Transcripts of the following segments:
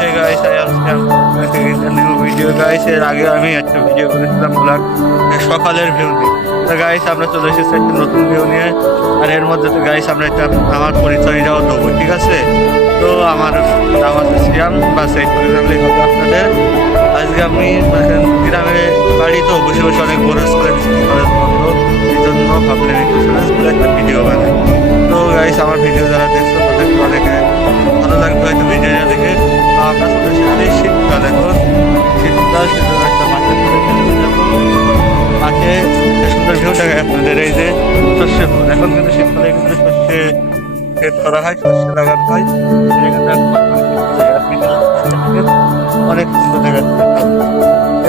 Hey guys, I am Sam. Welcome to a new video guys. এর আগে আমি একটা ভিডিও করেছিলাম ব্লগ সকালের ভিউ নিয়ে। তো গাইস আমরা চলে এসেছি একটা নতুন ভিউ নিয়ে। আর এর মধ্যে তো গাইস আমরা একটা আমার পরিচয়টাও দেবো, ঠিক আছে? তো আমার নাম আছে শ্যাম বা সেই পরিচয় হবে আপনাদের। আজকে আমি গ্রামে বাড়ি তো বসে বসে অনেক বড় কলেজ বন্ধ, এই জন্য ভাবলাম একটু একটা ভিডিও বানাই। তো গাইস আমার ভিডিও যারা দেখছো তাদেরকে অনেকে ভালো লাগবে হয়তো ভিডিওটা দেখে। আমরা চলে এসেছি শীতকাল, এখন শীতকাল সেজন্য একটা মাঠে মাঠে সুন্দর ভিউ থাকে আপনাদের। এই যে শস্যের ফুল, এখন কিন্তু শীতকালে কিন্তু শস্যে ক্ষেত করা হয়, শস্য লাগানো হয়। অনেক সুন্দর দেখা যাচ্ছে।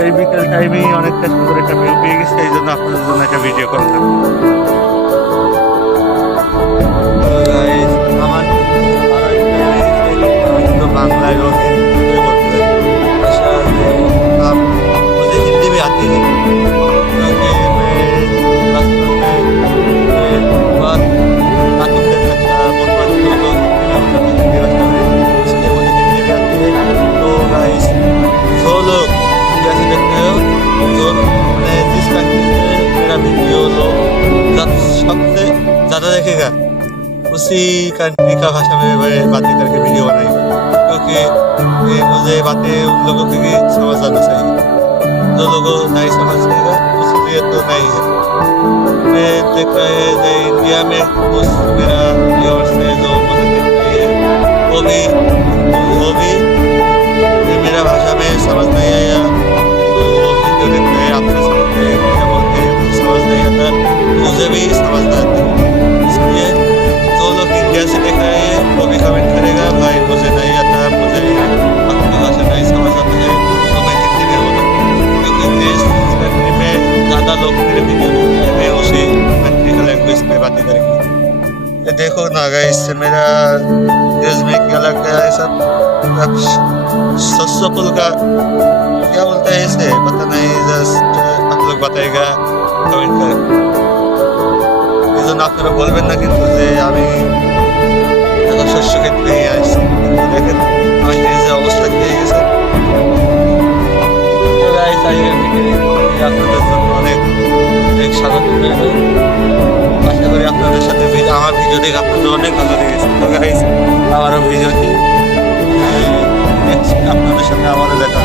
এই বিকেল টাইমেই অনেকটা সুন্দর একটা ভিউ পেয়ে গেছে, এই জন্য আপনাদের জন্য একটা ভিডিও করলাম। আমার बांग्ला और हिंदी में बोलते हैं। अच्छा आप मुझे हिंदी भी आती है क्योंकि मैं बचपन में बहुत कार्टून देखता था, बहुत लोग हिंदी भाषा में, इसलिए मुझे हिंदी भी आती है। तो गाइस जो लोग इंडिया से देखते हो, जो मैंने जिस कंट्री से मेरा वीडियो लोग सबसे ज़्यादा देखेगा उसी कंट्री का भाषा में मैं बातें करके वीडियो बनाएंगे, क्योंकि मुझे बातें उन लोगों की भी समझ आना चाहिए। जो लोगों नहीं समझेगा उसके तो नहीं है। मैं देख रहा है कि इंडिया में कुछ मेरा व्यूअर्स है जो मुझे देख रही है, वो भी मेरा भाषा में समझ नहीं आया तो वो वीडियो देखते हैं, आपसे सुनते हैं क्या बोलते हैं, मुझे समझ नहीं आता, मुझे भी समझ नहीं आता। इसलिए जो लोग इंडिया से देख रहे हैं वो भी कमेंट करेगा भाई मुझे नहीं आता, मुझे आपकी भाषा नहीं समझ आती है, तो मैं हिंदी में बोलूँ, क्योंकि जिस कंट्री में ज़्यादा लोग मेरे वीडियो देखते हैं मैं उसी कंट्री का लैंग्वेज में बातें करेंगे। ये देखो ना गाइस, मेरा न्यूज़ में क्या लग गया है सब सस्ता पुल का क्या बोलते हैं इसे पता नहीं, जस्ट आप लोग बताएगा कमेंट करें। এই জন্য আপনারা বলবেন না কিন্তু যে আমি এখন শস্য ক্ষেত্রে আসছি, কিন্তু দেখেন আমার যে অবস্থা হয়ে গেছে। আপনাদের জন্য অনেক অনেক স্বাগত রইল। আশা করি আপনাদের সাথে আমার ভিডিও দেখে আপনাদের অনেক ভালো লেগেছে। তো গাইস আমারও ভিডিওটি আপনাদের সাথে আমারও দেখা